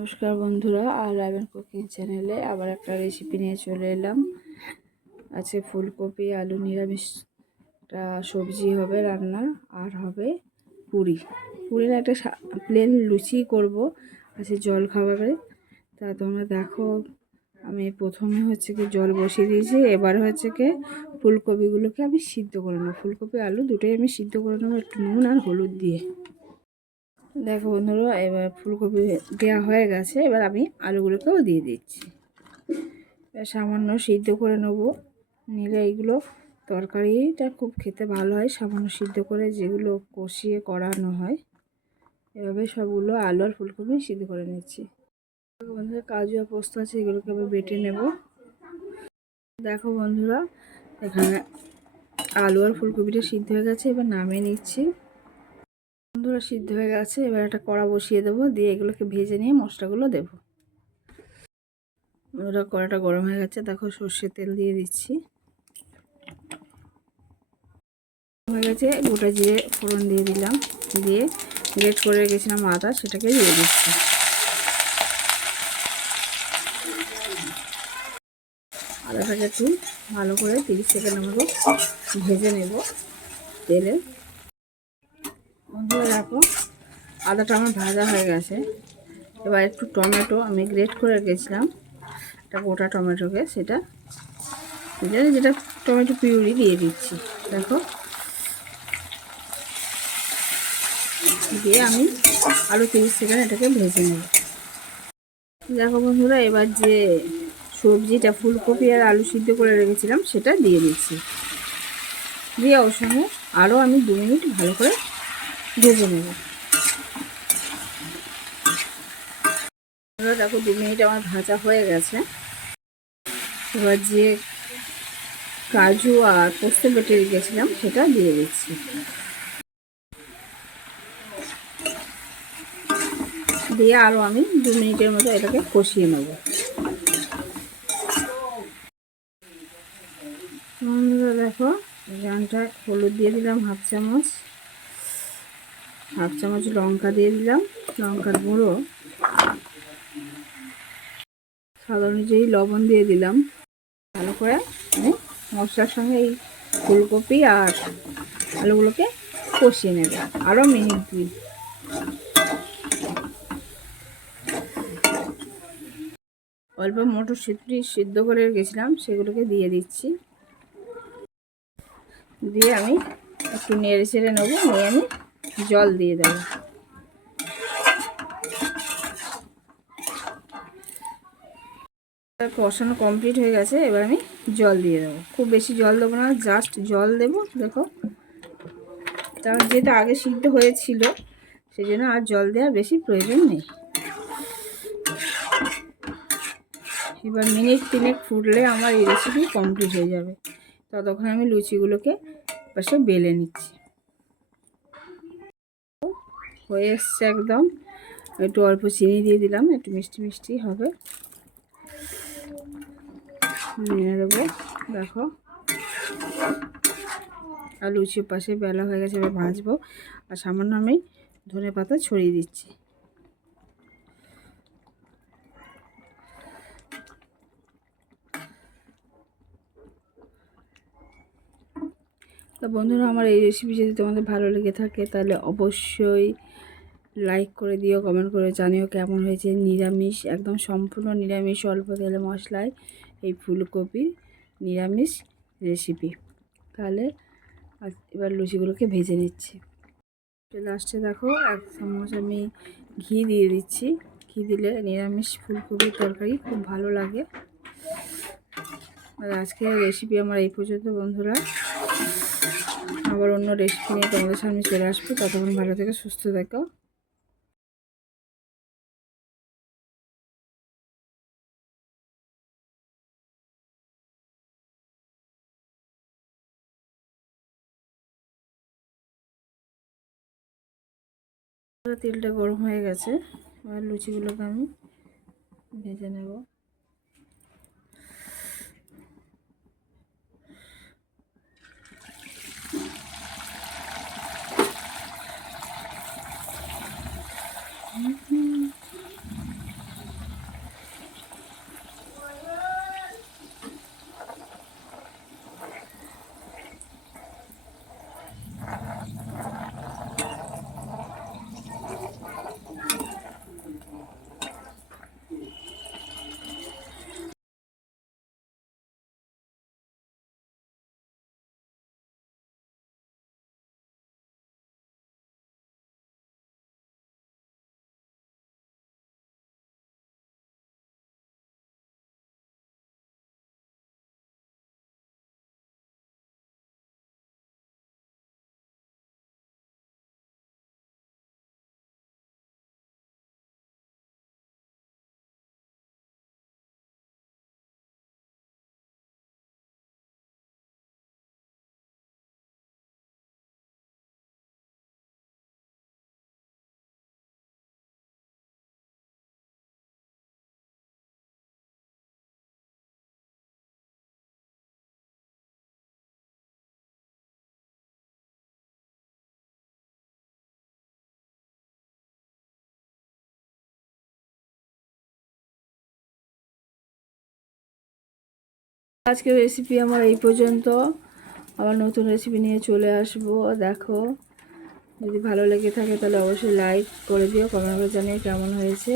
নমস্কার বন্ধুরা, আর রাবেন কুকিং চ্যানেলে আবার একটা রেসিপি নিয়ে চলে এলাম। আছে ফুলকপি, আলু, নিরামিষ, একটা সবজি হবে রান্না, আর হবে পুরি। পুরির একটা প্লেন লুচি করব, আছে জল খাবারে। তা তোমরা দেখো, আমি প্রথমে হচ্ছে কি জল বসিয়ে দিয়েছি, এবার হচ্ছে কি ফুলকপিগুলোকে আমি সিদ্ধ করে নেব। ফুলকপি, আলু দুটোই আমি সিদ্ধ করে নেব, একটু নুন আর হলুদ দিয়ে। দেখো বন্ধুরা, এবার ফুলকপি দেওয়া হয়ে গেছে। এবার আমি আলুগুলোকেও দিয়ে দিচ্ছি। এবার সামান্য সিদ্ধ করে নেব। নিলে এইগুলো তরকারিটা খুব খেতে ভালো হয়। সামান্য সিদ্ধ করে যেগুলো কষিয়ে করানো হয়, এভাবে সবগুলো আলু আর ফুলকপি সিদ্ধ করে নিচ্ছি। বন্ধুরা, কাজু আর পোস্ত আছে, এগুলোকে আবার বেটে নেব। দেখো বন্ধুরা, এখানে আলু আর ফুলকপিটা সিদ্ধ হয়ে গেছে। এবার নামিয়ে নিচ্ছি। বন্ধুরা সিদ্ধ হয়ে গেছে, এবার একটা কড়া বসিয়ে দেবো, দিয়ে এগুলোকে ভেজে নিয়ে মশলাগুলো দেবো। বন্ধুরা কড়াটা গরম হয়ে গেছে, দেখো সর্ষের তেল দিয়ে দিচ্ছি। হয়ে গেছে, গোটা জিরে ফোড়ন দিয়ে দিলাম, দিয়ে গ্রেট করে রেখেছিলাম আদা, সেটাকে দিয়ে দিচ্ছি। আদাটাকে একটু ভালো করে তিরিশ সেকেন্ড মতো ভেজে নেব তেলে। বন্ধুরা দেখো, আদাটা আমার ভাজা হয়ে গেছে। এবার একটু টমেটো আমি গ্রেট করে রেখেছিলাম, একটা গোটা টমেটোকে সেটা যেটা টমেটো পিউরি দিয়ে দিচ্ছি, দেখো। দিয়ে আমি আলু তিরিশ সেকেন্ড এটাকে ভেজে নেব। দেখো বন্ধুরা, এবার যে সবজিটা ফুলকপি আর আলু সিদ্ধ করে রেখেছিলাম, সেটা দিয়ে দিচ্ছি। দিয়ে ওর সঙ্গে আরও আমি দু মিনিট ভালো করে ভেজে নেব দেখো দু মিনিট আমার ভাজা হয়ে গেছে। এবার যে কাজু আর পোস্ত বেটে রেখেছিলাম, সেটা দিয়ে দিচ্ছি। দিয়ে আরও আমি দু মিনিটের মতো এটাকে কষিয়ে নেব। দেখো, জানটা হলুদ দিয়ে দিলাম হাফ চামচ। হাফ চামচ লঙ্কা দিয়ে দিলাম। লঙ্কার গুঁড়ো। স্বাদ অনুযায়ী লবণ দিয়ে দিলাম। ভালো করে আমি মশলার সঙ্গে এই ফুলকপি আর আলুগুলোকে কষিয়ে নেব। আরও মিনিট দুই অল্প মটরশুঁটি সিদ্ধ করে রেখেছিলাম, সেগুলোকে দিয়ে দিচ্ছি। দিয়ে আমি একটু নেড়ে চেড়ে নেব, নিয়ে আমি জল দিয়ে দেবো। কষানো কমপ্লিট হয়ে গেছে, এবার আমি জল দিয়ে দেবো। খুব বেশি জল দেবো না জাস্ট জল দেবো, দেখো। তার যেটা আগে সিদ্ধ হয়েছিল সেই জন্য আর জল দেওয়ার বেশি প্রয়োজন নেই। এবার মিনিট তিনেক ফুটলে আমার এই রেসিপি কমপ্লিট হয়ে যাবে। ততক্ষণ আমি লুচিগুলোকে পাশে বেলে নিচ্ছি। হয়ে এসছে একদম। একটু অল্প চিনি দিয়ে দিলাম, একটু মিষ্টি মিষ্টি হবে। নিয়ে দেবো দেখো। আর লুচির পাশে বেলা হয়ে গেছে, এবার ভাজবো। আর সামান্য আমি ধনে পাতা ছড়িয়ে দিচ্ছি। তো বন্ধুরা, আমার এই রেসিপি যদি তোমাদের ভালো লেগে থাকে, তাহলে অবশ্যই লাইক করে দিও কমেন্ট করে জানিও কেমন হয়েছে নিরামিষ, একদম সম্পূর্ণ নিরামিষ অল্প তেলে মশলায় এই ফুলকপির নিরামিষ রেসিপি তাহলে এবার লুচিগুলোকে ভেজে নিচ্ছি। লাস্টে দেখো, এক চামচ আমি ঘি দিয়ে দিচ্ছি। ঘি দিলে নিরামিষ ফুলকপির তরকারি খুব ভালো লাগে। আর আজকের রেসিপি আমার এই পর্যন্ত, বন্ধুরা। আবার অন্য রেসিপি নিয়ে তোমাদের সামনে চলে আসব। ততক্ষণ ভালো থেকে, সুস্থ থেকো। তেলটা গরম হয়ে গেছে। এবার লুচিগুলোকে আমি ভেজে নেব। আজকের রেসিপি আমার এই পর্যন্ত আবার নতুন রেসিপি নিয়ে চলে আসব দেখো, যদি ভালো লেগে থাকে তাহলে অবশ্যই লাইক করে দিও কমেন্ট করে জানিয়ে কেমন হয়েছে